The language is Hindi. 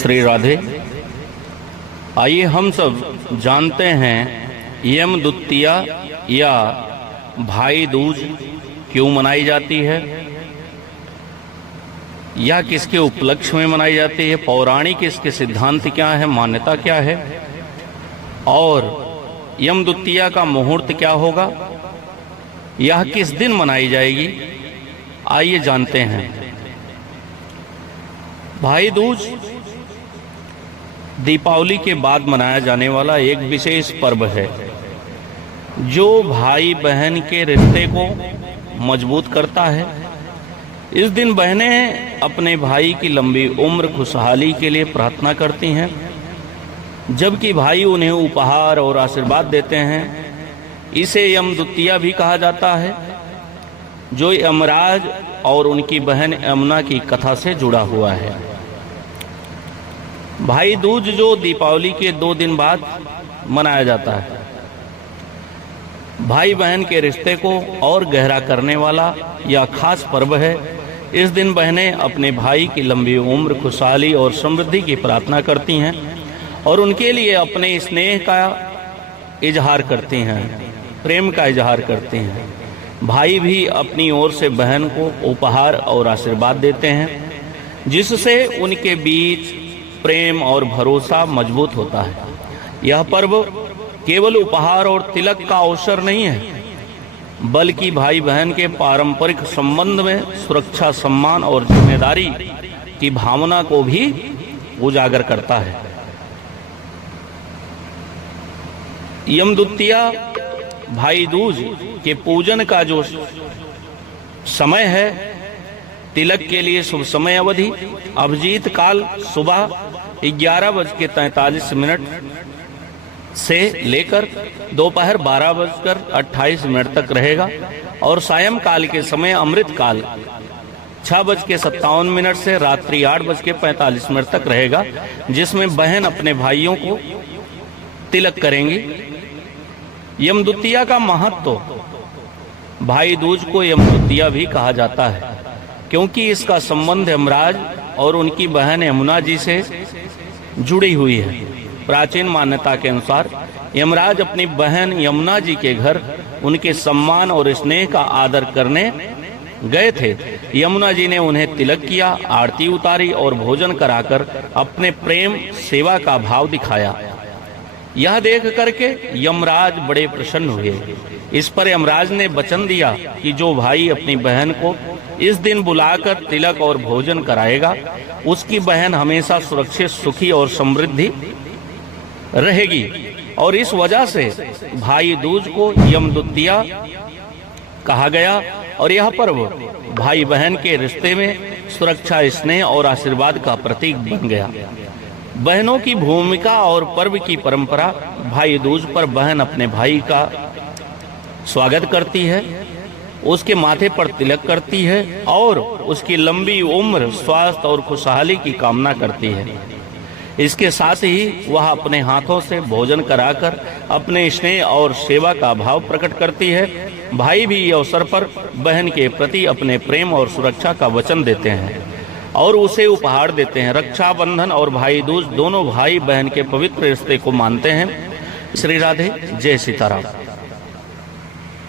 श्री राधे। आइए हम सब जानते हैं यम द्वितीया या भाई दूज क्यों मनाई जाती है, या किसके उपलक्ष्य में मनाई जाती है, पौराणिक इसके सिद्धांत क्या है, मान्यता क्या है, और यम द्वितीया का मुहूर्त क्या होगा, यह किस दिन मनाई जाएगी, आइए जानते हैं। भाई दूज दीपावली के बाद मनाया जाने वाला एक विशेष पर्व है जो भाई बहन के रिश्ते को मजबूत करता है। इस दिन बहनें अपने भाई की लंबी उम्र खुशहाली के लिए प्रार्थना करती हैं, जबकि भाई उन्हें उपहार और आशीर्वाद देते हैं। इसे यम द्वितीया भी कहा जाता है, जो यमराज और उनकी बहन यमुना की कथा से जुड़ा हुआ है। भाई दूज जो दीपावली के 2 दिन बाद मनाया जाता है, भाई बहन के रिश्ते को और गहरा करने वाला यह खास पर्व है। इस दिन बहनें अपने भाई की लंबी उम्र, खुशहाली और समृद्धि की प्रार्थना करती हैं और उनके लिए अपने स्नेह का इजहार करती हैं, प्रेम का इजहार करती हैं। भाई भी अपनी ओर से बहन को उपहार और आशीर्वाद देते हैं, जिससे उनके बीच प्रेम और भरोसा मजबूत होता है। यह पर्व केवल उपहार और तिलक का अवसर नहीं है, बल्कि भाई बहन के पारंपरिक संबंध में सुरक्षा, सम्मान और जिम्मेदारी की भावना को भी उजागर करता है। यम द्वितीया भाई दूज के पूजन का जो समय है, तिलक के लिए शुभ समय अवधि अभिजीत काल सुबह 11:43 से लेकर दोपहर 12:28 तक रहेगा और सायंकाल के समय अमृत काल 6:57 से रात्रि 8:45 तक रहेगा, जिसमें बहन अपने भाइयों को तिलक करेंगी। यम द्वितीया का महत्व, भाई दूज को यम द्वितीया भी कहा जाता है क्योंकि इसका संबंध यमराज और उनकी बहन यमुना जी से जुड़ी हुई है। प्राचीन मान्यता के अनुसार यमराज अपनी बहन यमुना जी के घर उनके सम्मान और स्नेह का आदर करने गए थे। यमुना जी ने उन्हें तिलक किया, आरती उतारी और भोजन कराकर अपने प्रेम सेवा का भाव दिखाया। यह देख करके यमराज बड़े प्रसन्न हुए। इस पर यमराज ने वचन दिया कि जो भाई अपनी बहन को इस दिन बुलाकर तिलक और भोजन कराएगा, उसकी बहन हमेशा सुरक्षित, सुखी और समृद्धि रहेगी। और इस वजह से भाई दूज को यम द्वितीया कहा गया और यह पर्व भाई बहन के रिश्ते में सुरक्षा, स्नेह और आशीर्वाद का प्रतीक बन गया। बहनों की भूमिका और पर्व की परंपरा, भाई दूज पर बहन अपने भाई का स्वागत करती है, उसके माथे पर तिलक करती है और उसकी लंबी उम्र, स्वास्थ्य और खुशहाली की कामना करती है। इसके साथ ही वह अपने हाथों से भोजन कराकर अपने स्नेह और सेवा का भाव प्रकट करती है। भाई भी इस अवसर पर बहन के प्रति अपने प्रेम और सुरक्षा का वचन देते हैं और उसे उपहार देते हैं। रक्षाबंधन और भाई दूज दोनों भाई बहन के पवित्र रिश्ते को मानते हैं। श्री राधे, जय सीताराम।